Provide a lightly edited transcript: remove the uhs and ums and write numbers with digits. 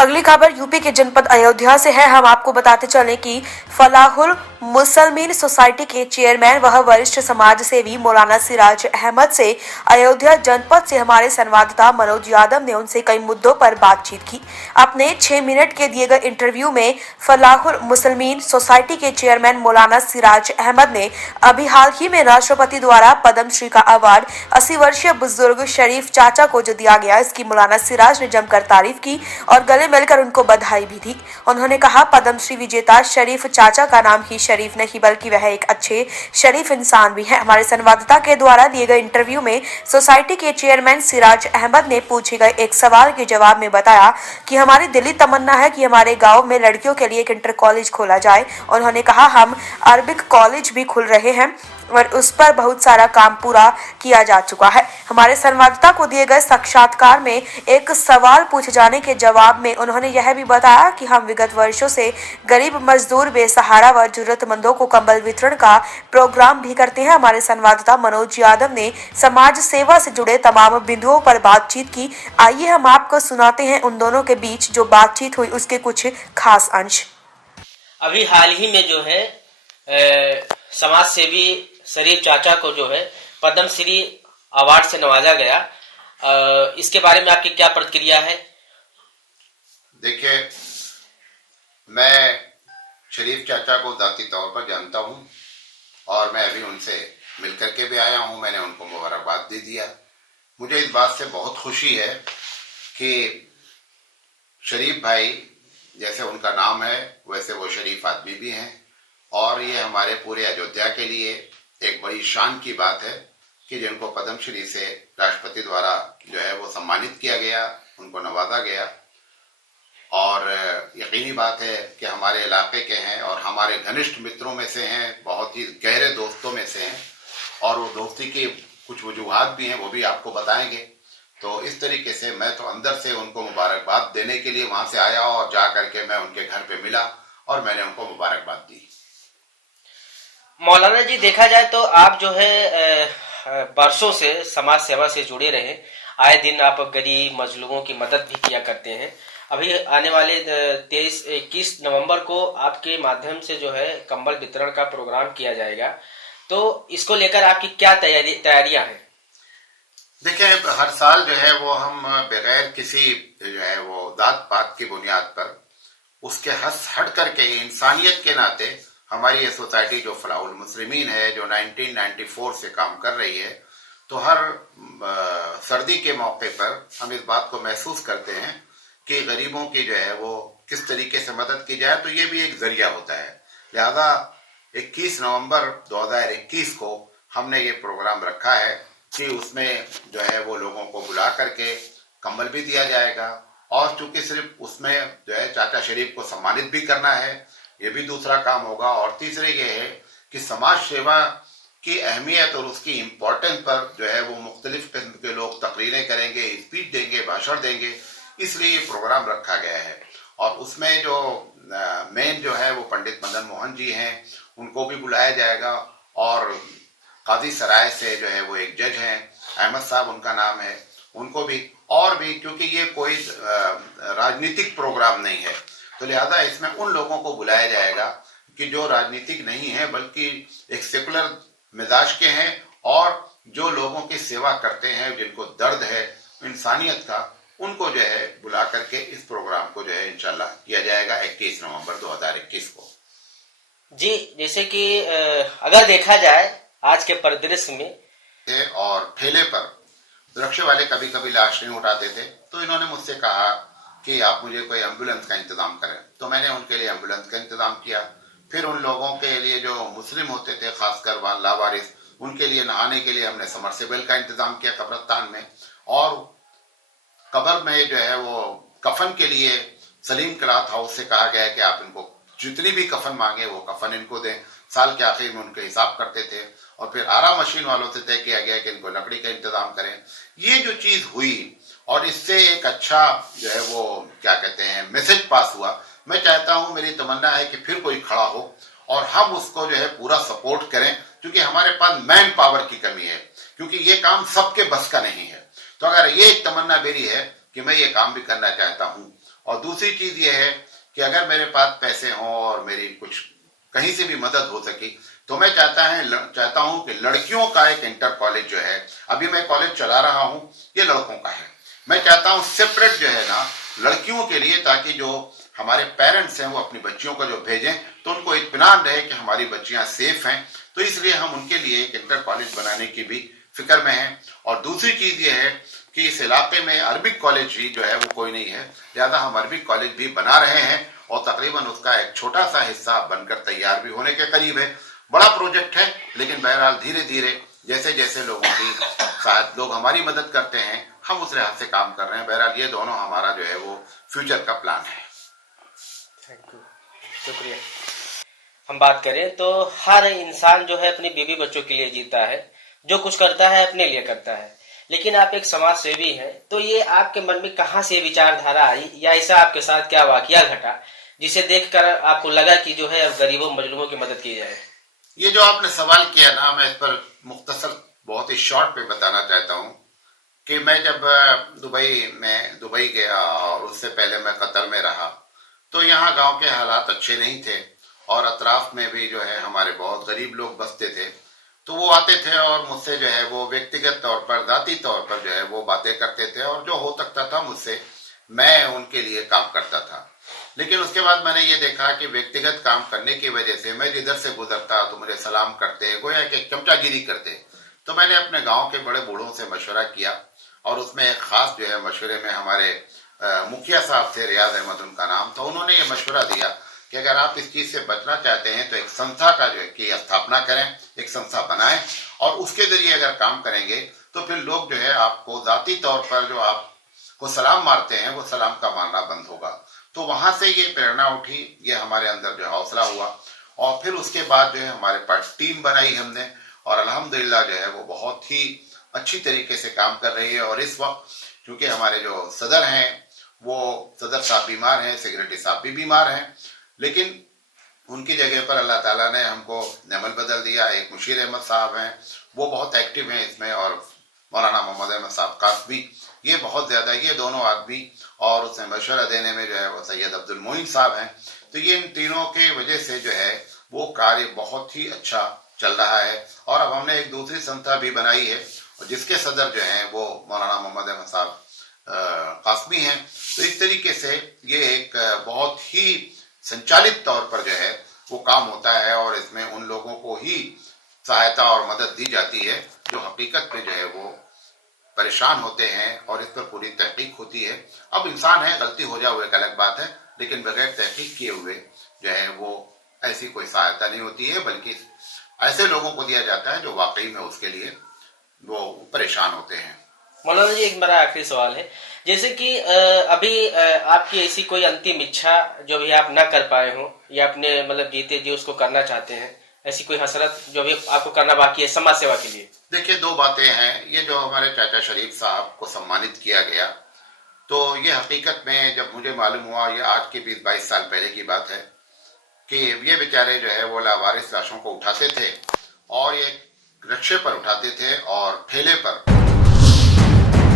अगली खबर यूपी के जनपद अयोध्या से है। हम आपको बताते चलें कि फलाहुल मुसलमीन सोसाइटी के चेयरमैन वह वरिष्ठ समाज सेवी मौलाना सिराज अहमद से अयोध्या जनपद से हमारे संवाददाता मनोज यादव ने उनसे कई मुद्दों पर बातचीत की। अपने 6 मिनट के दिए गए इंटरव्यू में फलाहुल मुसलमीन सोसाइटी के चेयरमैन मौलाना सिराज अहमद ने अभी हाल ही में राष्ट्रपति द्वारा पद्मश्री का अवार्ड 80 वर्षीय बुजुर्ग शरीफ चाचा को जो दिया गया, इसकी मौलाना सिराज ने जमकर तारीफ की और गले मिलकर उनको बधाई भी दी। उन्होंने कहा, पद्मश्री विजेता शरीफ चाचा का नाम ही शरीफ नहीं बल्कि वह एक अच्छे शरीफ इंसान भी है। हमारे संवाददाता के द्वारा दिए गए इंटरव्यू में सोसाइटी के चेयरमैन सिराज अहमद ने पूछे गए एक सवाल के जवाब में बताया कि हमारी दिली तमन्ना है कि हमारे गाँव में लड़कियों के लिए एक इंटर कॉलेज खोला जाए। उन्होंने कहा, हम अरबिक कॉलेज भी खुल रहे हैं और उस पर बहुत सारा काम पूरा किया जा चुका है। हमारे संवाददाता को दिए गए साक्षात्कार में एक सवाल पूछे जाने के जवाब में उन्होंने यह भी बताया कि हम विगत वर्षों से गरीब मजदूर, बेसहारा व जरूरतमंदों को कंबल वितरण का प्रोग्राम भी करते हैं। हमारे संवाददाता मनोज यादव ने समाज सेवा से जुड़े तमाम बिंदुओं पर बातचीत की। आइए हम आपको सुनाते हैं उन दोनों के बीच जो बातचीत हुई उसके कुछ खास अंश। अभी हाल ही में जो है समाज सेवी शरीफ चाचा को जो है पद्मश्री अवार्ड से नवाजा गया। इसके बारे में आपकी क्या प्रतिक्रिया है? देखिए, मैं शरीफ चाचा को जाती तौर पर जानता हूं और मैं अभी उनसे मिलकर के भी आया हूं। मैंने उनको मुबारकबाद दे दिया। मुझे इस बात से बहुत खुशी है कि शरीफ भाई जैसे उनका नाम है वैसे वो शरीफ आदमी भी हैं और ये हमारे पूरे अयोध्या के लिए एक बड़ी शान की बात है कि जिनको पद्मश्री से राष्ट्रपति द्वारा जो है वो सम्मानित किया गया, उनको नवाजा गया। और यकीनी बात है कि हमारे इलाके के हैं और हमारे घनिष्ठ मित्रों में से हैं, बहुत ही गहरे दोस्तों में से हैं और वो दोस्ती की कुछ वजूहात भी हैं, वो भी आपको बताएंगे। तो इस तरीके से मैं तो अंदर से उनको मुबारकबाद देने के लिए वहां से आया और जा करके मैं उनके घर पे मिला और मैंने उनको मुबारकबाद दी। मौलाना जी, देखा जाए तो आप जो है बरसों से समाज सेवा से जुड़े रहे। आए दिन आप गरीब मजलूमों की मदद भी किया करते हैं। अभी आने वाले 21 नवंबर को आपके माध्यम से जो है कंबल वितरण का प्रोग्राम किया जाएगा, तो इसको लेकर आपकी क्या तैयारियां हैं? देखिए, हर साल जो है वो हम बगैर किसी जो है वो जात पात की बुनियाद पर उसके हट करके इंसानियत के नाते हमारी ये सोसाइटी जो फलाहुल मुसलमीन है, जो 1994 से काम कर रही है, तो हर सर्दी के मौके पर हम इस बात को महसूस करते हैं कि गरीबों की जो है वो किस तरीके से मदद की जाए, तो ये भी एक जरिया होता है। लिहाजा 21 नवंबर 2021 को हमने ये प्रोग्राम रखा है कि उसमें जो है वो लोगों को बुला करके कंबल भी दिया जाएगा और चूंकि सिर्फ उसमें जो है चाचा शरीफ को सम्मानित भी करना है, ये भी दूसरा काम होगा। और तीसरे ये है कि समाज सेवा की अहमियत और उसकी इम्पोर्टेंस पर जो है वो मुख्तलिफ किस्म के लोग तकरीरें करेंगे, स्पीच देंगे, भाषण देंगे, इसलिए ये प्रोग्राम रखा गया है। और उसमें जो मेन जो है वो पंडित मदन मोहन जी हैं, उनको भी बुलाया जाएगा और काजी सराय से जो है वो एक जज हैं, अहमद साहब उनका नाम है, उनको भी, और भी, क्योंकि ये कोई राजनीतिक प्रोग्राम नहीं है तो लिहाजा इसमें उन लोगों को बुलाया जाएगा कि जो राजनीतिक नहीं है बल्कि एक सेकुलर मिजाज के हैं और जो लोगों की सेवा करते हैं, जिनको दर्द है इंसानियत का, उनको जो है बुला करके इस प्रोग्राम को जो है इंशाल्लाह किया जाएगा 21 नवंबर 2021 को। जी, जैसे कि अगर देखा जाए आज के परिदृश्य में और ठेले पर रिक्शे वाले कभी कभी लाश नहीं उठाते थे, तो इन्होंने मुझसे कहा कि आप मुझे कोई एम्बुलेंस का इंतजाम करें, तो मैंने उनके लिए एम्बुलेंस का इंतजाम किया। फिर उन लोगों के लिए जो मुस्लिम होते थे, खासकर लावारिस, उनके लिए नहाने के लिए हमने समरसेबल का इंतजाम किया कब्रिस्तान में। और कब्र में जो है वो कफन के लिए सलीम क्लॉथ हाउस से कहा गया है कि आप इनको जितनी भी कफन मांगे वो कफन इनको दें। साल के आखिर में उनके हिसाब करते थे और फिर आरा मशीन वालों से तय किया गया कि इनको लकड़ी का इंतजाम करें। ये जो चीज हुई और इससे एक अच्छा जो है वो क्या कहते हैं मैसेज पास हुआ। मैं चाहता हूं, मेरी तमन्ना है कि फिर कोई खड़ा हो और हम उसको जो है पूरा सपोर्ट करें, क्योंकि हमारे पास मैन पावर की कमी है, क्योंकि ये काम सबके बस का नहीं है। तो अगर ये एक तमन्ना मेरी है कि मैं ये काम भी करना चाहता हूं और दूसरी चीज ये है कि अगर मेरे पास पैसे हों और मेरी कुछ कहीं से भी मदद हो सकी तो मैं चाहता हूं कि लड़कियों का एक इंटर कॉलेज जो है, अभी मैं कॉलेज चला रहा हूं, ये लड़कों का है। मैं चाहता हूं सेपरेट जो है ना लड़कियों के लिए, ताकि जो हमारे पेरेंट्स हैं वो अपनी बच्चियों को जो भेजें तो उनको इत्मीनान रहे कि हमारी बच्चियां सेफ हैं। तो इसलिए हम उनके लिए एक इंटर कॉलेज बनाने की भी फिक्र में हैं। और दूसरी चीज ये है कि इस इलाके में अरबिक कॉलेज भी जो है वो कोई नहीं है, लिहाजा हम अरबिक कॉलेज भी बना रहे हैं और तकरीबन उसका एक छोटा सा हिस्सा बनकर तैयार भी होने के करीब है। बड़ा प्रोजेक्ट है, लेकिन बहरहाल धीरे धीरे जैसे जैसे लोगों की शायद लोग हमारी मदद करते हैं हम उस लिहाज से काम कर रहे हैं। बहरहाल ये दोनों हमारा जो है वो फ्यूचर का प्लान है। थैंक यू, शुक्रिया। हम बात करें तो हर इंसान जो है अपनी बीवी बच्चों के लिए जीता है, जो कुछ करता है अपने लिए करता है। लेकिन आप एक समाज सेवी हैं, तो ये आपके मन में कहाँ से विचारधारा आई, या ऐसा आपके साथ क्या वाकया घटा जिसे देखकर आपको लगा कि जो है गरीबों मजलूमों की मदद की जाए? ये जो आपने सवाल किया ना, मैं इस पर मुख्तसर बहुत ही शॉर्ट पे बताना चाहता हूँ कि मैं जब दुबई गया और उससे पहले मैं कतर में रहा, तो यहाँ गांव के हालात अच्छे नहीं थे और अतराफ में भी जो है हमारे बहुत गरीब लोग बसते थे। तो वो आते थे और मुझसे जो है वो व्यक्तिगत तौर पर, जाती तौर पर जो है वो बातें करते थे और जो हो सकता था मुझसे मैं उनके लिए काम करता था। लेकिन उसके बाद मैंने ये देखा कि व्यक्तिगत काम करने की वजह से मैं जिधर से गुजरता तो मुझे सलाम करते, गोया कि चमचागिरी करते। तो मैंने अपने गांव के बड़े बूढ़ों से मशवरा किया और उसमें एक खास जो है मशवरे में हमारे मुखिया साहब थे, रियाज अहमद उनका नाम था। उन्होंने ये मशवरा दिया कि अगर आप इस चीज से बचना चाहते हैं तो एक संस्था का जो है की स्थापना करें, एक संस्था बनाएं और उसके जरिए अगर काम करेंगे तो फिर लोग जो है आपको जाती तौर पर जो आपको सलाम मारते हैं वो सलाम का मारना बंद होगा। तो वहां से ये प्रेरणा उठी, ये हमारे अंदर जो हौसला हुआ और फिर उसके बाद जो है हमारे पास टीम बनाई हमने और अल्हम्दुलिल्लाह जो है वो बहुत ही अच्छी तरीके से काम कर रही है। और इस वक्त क्योंकि हमारे जो सदर हैं वो सदर साहब बीमार हैं, सेक्रेटरी साहब भी बीमार हैं, लेकिन उनकी जगह पर अल्लाह ताला ने हमको नेमल बदल दिया। एक मुशीर अहमद साहब हैं, वो बहुत एक्टिव हैं इसमें, और मौलाना मोहम्मद अहमद साहब कासबी, ये बहुत ज्यादा, ये दोनों आदमी, और उसमें मशवरा देने में जो है वो सैयद अब्दुल मोइन साहब हैं। तो ये इन तीनों के वजह से जो है वो कार्य बहुत ही अच्छा चल रहा है। और अब हमने एक दूसरी संस्था भी बनाई है और जिसके सदर जो हैं वो मौलाना मोहम्मद अहमद साहब कासमी हैं। तो इस तरीके से ये एक बहुत ही संचालित तौर पर जो है वो काम होता है और इसमें उन लोगों को ही सहायता और मदद दी जाती है जो हकीकत में जो है वो परेशान होते हैं और इस पर पूरी तहकीक होती है। अब इंसान है, गलती हो जाए वो एक अलग बात है, लेकिन बगैर तहकीक किए हुए जो है वो ऐसी कोई सहायता नहीं होती है, बल्कि ऐसे लोगों को दिया जाता है जो वाकई में उसके लिए वो परेशान होते हैं। मौलाना जी, एक मेरा आखिरी सवाल है, जैसे कि अभी आपकी ऐसी कोई अंतिम इच्छा जो भी आप ना कर पाए हो या अपने मतलब जीते जी उसको करना चाहते हैं, ऐसी कोई हसरत जो भी आपको करना बाकी है समाज सेवा के लिए? देखिए, दो बातें हैं। ये जो हमारे चाचा शरीफ साहब को सम्मानित किया गया, तो ये हकीकत में जब मुझे मालूम हुआ, ये आज के 20-22 साल पहले की बात है, कि ये बेचारे जो है वो लावारिस लाशों को उठाते थे और ये रिक्शे पर उठाते थे और ठेले पर